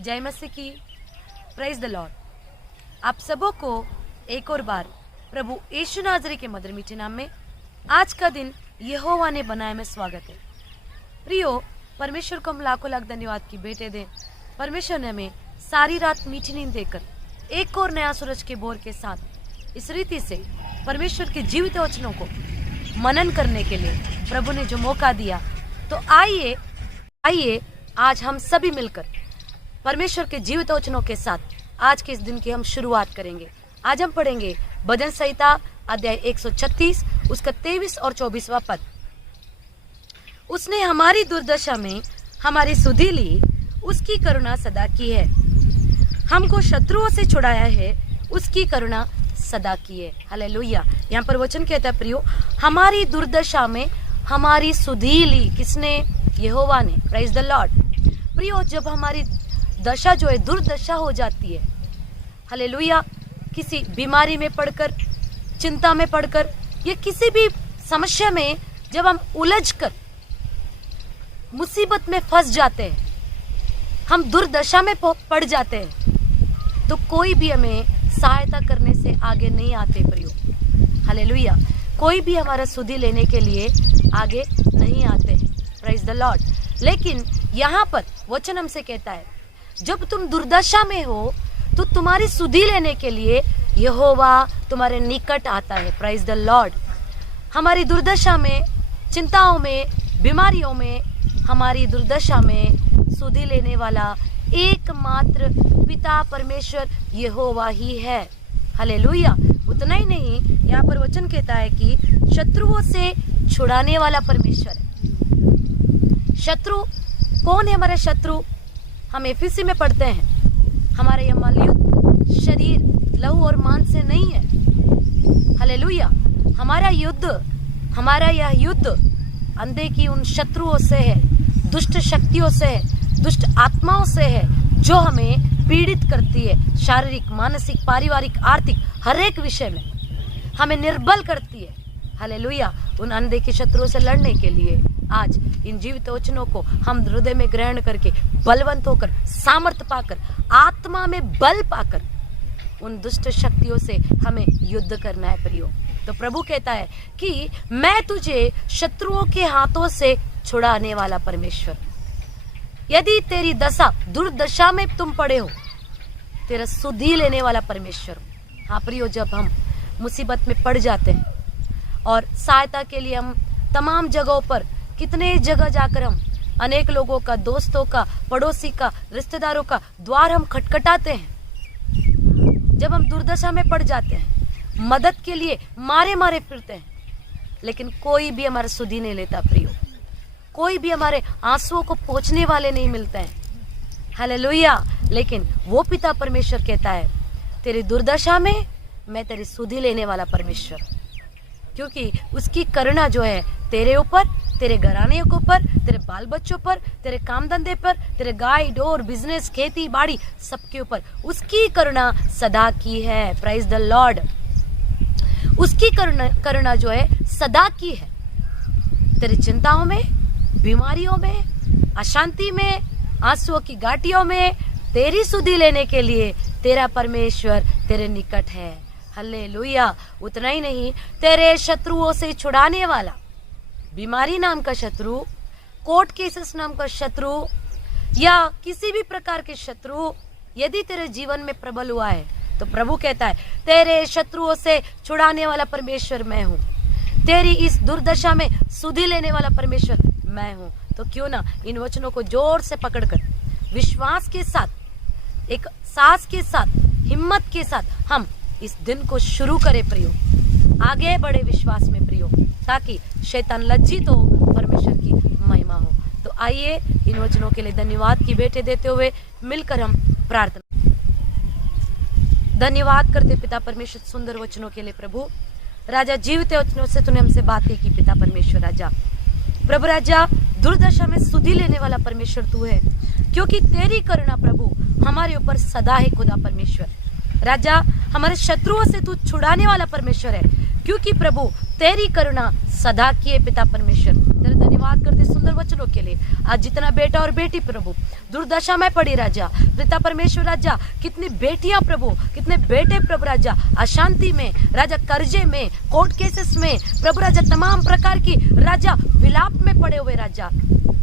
जय मसीह की। Praise the Lord. आप सबों को एक और बार प्रभु यीशु नाज़री के मधुर मीठे नाम में आज का दिन यहोवा ने बनाया में स्वागत है। प्रियो, परमेश्वर को हम लाखों लाख धन्यवाद की भेंट दें। परमेश्वर ने हमें सारी रात मीठी नींद देकर एक और नया सूरज के बोर के साथ इस रीति से परमेश्वर के जीवित वचनों को मनन करने के लिए प्रभु ने जो मौका दिया, तो आइए आज हम सभी मिलकर परमेश्वर के जीवित वचनों के साथ आज के इस दिन की हम शुरुआत करेंगे। आज हम पढ़ेंगे भजन संहिता अध्याय 136 उसका 23 और 24वां पद। उसने हमारी दुर्दशा में हमारी सुधि ली, उसकी करुणा सदा की है। हमको शत्रुओं से छुड़ाया है, उसकी करुणा सदा की है। हालेलुया। यहाँ पर वचन कहता है प्रियो, हमारी दुर्दशा में हमारी सुधि ली। किसने? यहोवा ने। Praise the Lord. प्रियो, जब हमारी दशा जो है दुर्दशा हो जाती है, हालेलुया, किसी बीमारी में पड़कर, चिंता में पड़कर या किसी भी समस्या में जब हम उलझकर मुसीबत में फंस जाते हैं, हम दुर्दशा में पड़ जाते हैं, तो कोई भी हमें सहायता करने से आगे नहीं आते प्रियो। हालेलुया। कोई भी हमारा सुधि लेने के लिए आगे नहीं आते। Praise the Lord. लेकिन यहाँ पर वचन हमसे कहता है, जब तुम दुर्दशा में हो तो तुम्हारी सुधि लेने के लिए यहोवा तुम्हारे निकट आता है। Praise the Lord. हमारी दुर्दशा में, चिंताओं में, बीमारियों में, हमारी दुर्दशा में सुधि लेने वाला एकमात्र पिता परमेश्वर यहोवा ही है। हालेलुया। उतना ही नहीं, यहाँ पर वचन कहता है कि शत्रुओं से छुड़ाने वाला परमेश्वर है। शत्रु कौन है? हमारे शत्रु हम एफिसी में पढ़ते हैं, हमारा यह मलयुद्ध शरीर, लहू और मांस से नहीं है। हालेलुया। हमारा यह युद्ध अंधे की उन शत्रुओं से है, दुष्ट शक्तियों से है, दुष्ट आत्माओं से है, जो हमें पीड़ित करती है, शारीरिक, मानसिक, पारिवारिक, आर्थिक, हर एक विषय में हमें निर्बल करती है। हालेलुया। उन अंधे के शत्रुओं से लड़ने के लिए आज इन जीवित वचनों को हम हृदय में ग्रहण करके बलवंत होकर, सामर्थ पाकर, आत्मा में बल पाकर उन दुष्ट शक्तियों से हमें युद्ध करना है प्रियो। तो प्रभु कहता है कि मैं तुझे शत्रुओं के हाथों से छुड़ाने वाला परमेश्वर। यदि तेरी दशा, दुर्दशा में तुम पड़े हो, तेरा सुधि लेने वाला परमेश्वर। हाँ प्रियो, जब हम मुसीबत में पड़ जाते हैं और सहायता के लिए हम तमाम जगहों पर, कितने जगह जाकर हम अनेक लोगों का, दोस्तों का, पड़ोसी का, रिश्तेदारों का द्वार हम खटखटाते हैं। जब हम दुर्दशा में पड़ जाते हैं, मदद के लिए मारे मारे फिरते हैं, लेकिन कोई भी हमारा सुधि नहीं लेता प्रियो। कोई भी हमारे आंसुओं को पोंछने वाले नहीं मिलते हैं। हालेलुया। लेकिन वो पिता परमेश्वर कहता है, तेरी दुर्दशा में मैं तेरी सुधि लेने वाला परमेश्वर, क्योंकि उसकी करुणा जो है तेरे ऊपर, तेरे घराने के ऊपर, तेरे बाल बच्चों पर, तेरे काम धंधे पर, तेरे गाय डोर, बिजनेस, खेती बाड़ी, सबके ऊपर उसकी करुणा सदा की है। Praise the lord. उसकी करुणा जो है सदा की है। तेरी चिंताओं में, बीमारियों में, अशांति में, आंसुओं की घाटियों में तेरी सुधि लेने के लिए तेरा परमेश्वर तेरे निकट है। हालेलुया। उतना ही नहीं, तेरे शत्रुओं से छुड़ाने वाला, बीमारी नाम का शत्रु, कोर्ट केसेस नाम का शत्रु, या किसी भी प्रकार के शत्रु यदि तेरे जीवन में प्रबल हुआ है, तो प्रभु कहता है, तेरे शत्रुओं से छुड़ाने वाला परमेश्वर मैं हूँ। तेरी इस दुर्दशा में सुधि लेने वाला परमेश्वर मैं हूँ। तो क्यों ना इन वचनों को जोर से पकड़कर, विश्वास के साथ, एक साहस के साथ, हिम्मत के साथ हम इस दिन को शुरू करें प्रियो। आगे बढ़े विश्वास में प्रियो, ताकि शैतान लज्जित हो, परमेश्वर की महिमा हो। तो आइए इन वचनों के लिए धन्यवाद की भेंट देते हुए मिलकर हम प्रार्थना। धन्यवाद करते पिता परमेश्वर सुंदर वचनों के लिए। प्रभु राजा, जीवित वचनों से तूने हमसे बातें की पिता परमेश्वर। राजा, प्रभु राजा, दुर्दशा में सुधि लेने वाला परमेश्वर तू है, क्योंकि तेरी करुणा प्रभु हमारे ऊपर सदा है। खुदा परमेश्वर राजा, हमारे शत्रुओं से तू छुड़ाने वाला परमेश्वर है, क्योंकि प्रभु तेरी करुणा सदा की है। पिता परमेश्वर, तेरे धन्यवाद करते सुंदर वचनों के लिए। आज जितना बेटा और बेटी प्रभु दुर्दशा में पड़ी राजा, पिता परमेश्वर राजा, कितनी बेटियां प्रभु, कितने बेटे प्रभु राजा अशांति में राजा, कर्जे में, कोर्ट केसेस में प्रभु राजा, तमाम प्रकार की राजा विलाप में पड़े हुए राजा,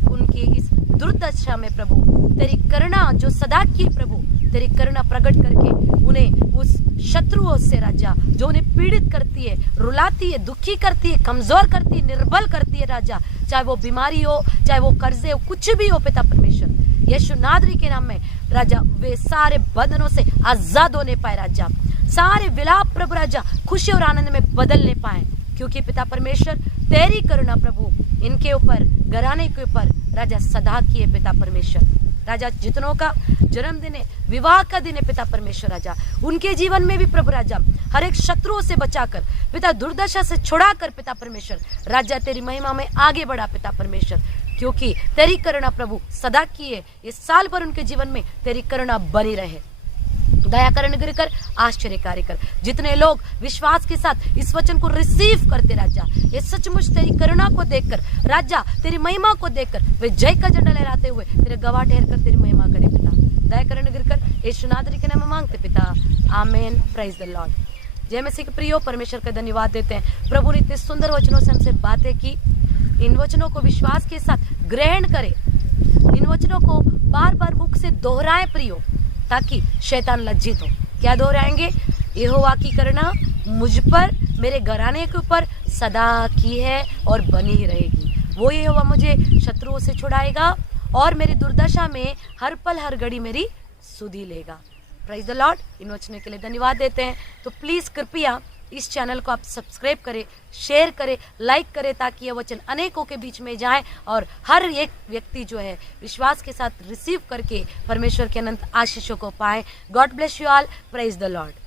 उनकी इस दुर्दशा में प्रभु तेरी करुणा जो सदा की है प्रभु, तेरी करुणा प्रकट करके उन्हें उस शत्रुओं से राजा जो उन्हें पीड़ित करती है, रुलाती है, दुखी करती है, कमजोर करती है, निर्बल करती है राजा, चाहे वो बीमारी हो, चाहे वो कर्जे हो, कुछ भी हो पिता परमेश्वर, यीशु नासरी के नाम में राजा वे सारे बंधनों से आजाद होने पाए राजा, सारे विलाप प्रभु राजा खुशी और आनंद में बदलने पाए, क्योंकि पिता परमेश्वर तेरी करुणा प्रभु इनके ऊपर, घराने के ऊपर राजा सदा की है पिता परमेश्वर राजा। जितनों का जन्मदिन है, विवाह का दिन है पिता परमेश्वर राजा, उनके जीवन में भी प्रभु राजा हर एक शत्रुओं से बचाकर पिता, दुर्दशा से छुड़ाकर पिता परमेश्वर राजा तेरी महिमा में आगे बढ़ा पिता परमेश्वर, क्योंकि तेरी करुणा प्रभु सदा की है। इस साल भर उनके जीवन में तेरी करुणा बनी रहे, दया कर, अनुग्रह कर, आश्चर्य कार्य कर। जितने लोग विश्वास के साथ इस वचन को रिसीव करते राजा, ये सचमुच तेरी करुणा को देखकर राजा, तेरी महिमा को देखकर वे जय का झंडा लहराते हुए तेरे गवाह ठहर कर तेरी महिमा करे पिता। दया कर, अनुग्रह कर, यीशु नासरी के नाम में मांगते पिता, आमीन। Praise the Lord. जय मसीह के प्रियो, परमेश्वर का धन्यवाद देते हैं। प्रभु ने इतने सुंदर वचनों से हमसे बातें की, इन वचनों को विश्वास के साथ ग्रहण करें, इन वचनों को बार बार मुख से दोहराए प्रियो, ताकि शैतान लज्जित हो। क्या दोहराएंगे? यहोवा की करुणा मुझ पर, मेरे घराने के ऊपर सदा की है और बनी ही रहेगी। वो यहोवा मुझे शत्रुओं से छुड़ाएगा और मेरी दुर्दशा में हर पल हर घड़ी मेरी सुधि लेगा। Praise the Lord. इन वचनों के लिए धन्यवाद देते हैं। तो प्लीज़ कृपया इस चैनल को आप सब्सक्राइब करें, शेयर करें, लाइक करें, ताकि यह वचन अनेकों के बीच में जाए और हर एक व्यक्ति जो है विश्वास के साथ रिसीव करके परमेश्वर के अनंत आशीषों को पाए। God bless you all. Praise the Lord.